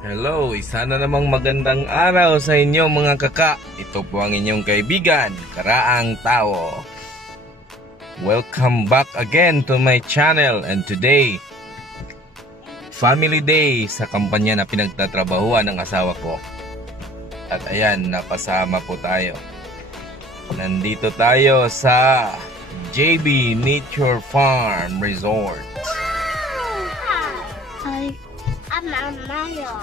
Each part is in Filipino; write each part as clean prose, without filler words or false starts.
Hello, isa na namang magandang araw sa inyo mga kaka. Ito po ang inyong kaibigan, Karaang Tawo. Welcome back again to my channel, and today, Family Day sa kampanya na pinagtatrabahuan ng asawa ko. At ayan, napasama po tayo. Nandito tayo sa JB Nature Farm Resort. Hi. Mayo.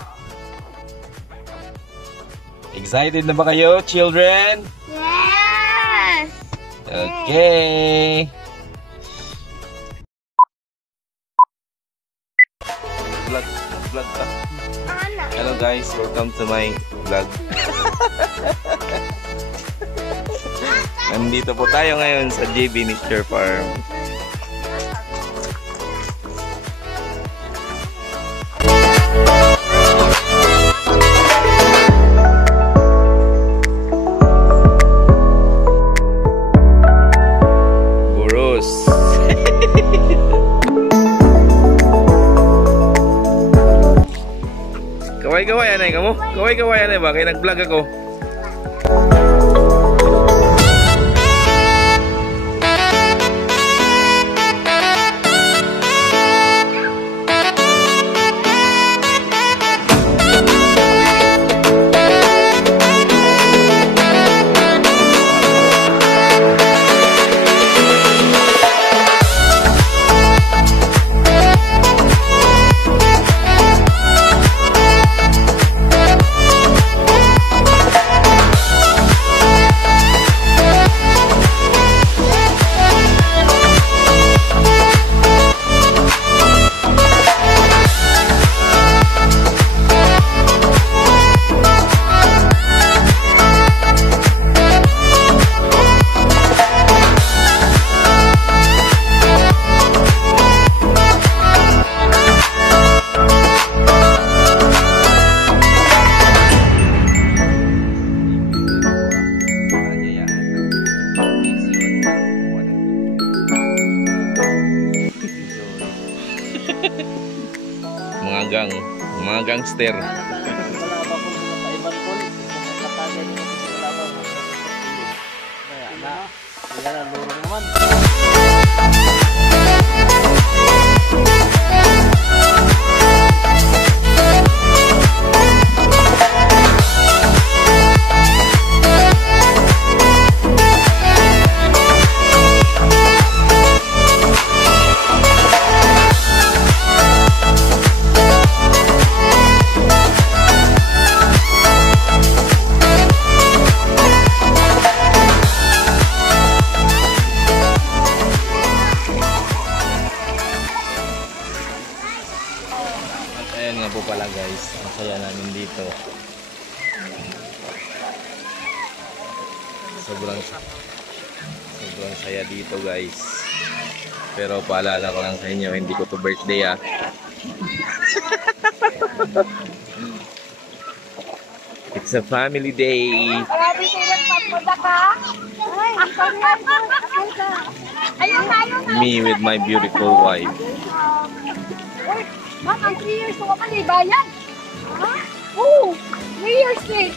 Excited na ba kayo, children? Yes! Okay. Vlog ka. Hello guys, welcome to my vlog. Nandito po tayo ngayon sa JB Nature Farm. Kaway-kaway anay ka mo? Kaway-kaway anay ba? Kaya nag-vlog ako. Mga gangster. Ayan nga po pala guys, masaya namin dito. Sobrang saya dito guys. Pero paalala ko lang sa inyo, hindi ko to birthday ah. It's a family day. Me with my beautiful wife. Ang 3 years ko pa bayad. Ha? Oo, 3 years eh.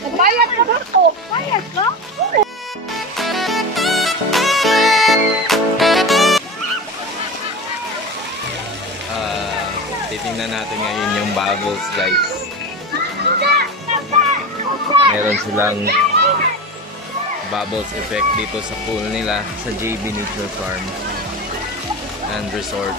Nagbayad ka ba ito? Bayad ka? Oo. Titingnan natin ngayon yung bubbles guys. Meron silang bubbles effect dito sa pool nila sa JB Nature Farm and Resort.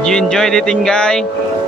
Did you enjoy the Tingay?